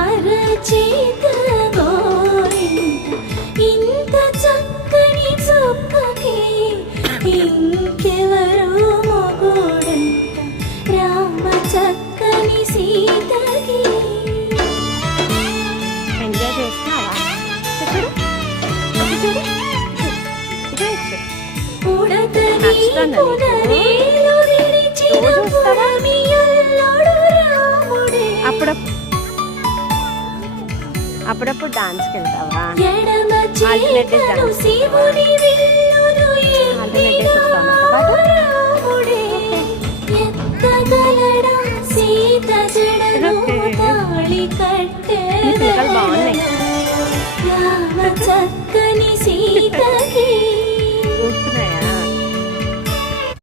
అరచేత గోరింట ఇంత చక్కని చుక్కకి ఇంకెవరు మొగుడంట రామ చక్కని సీతకి. ఎంజాయ్ చేస్తున్నావా? చూడు చూడు ఉడతని పునరేలు విడిచిన పురమియల్లోడు రాముడే. అప్పుడప్పుడు డాన్స్కి వెళ్తావా? ఎడమ చేతను శివుని విల్లు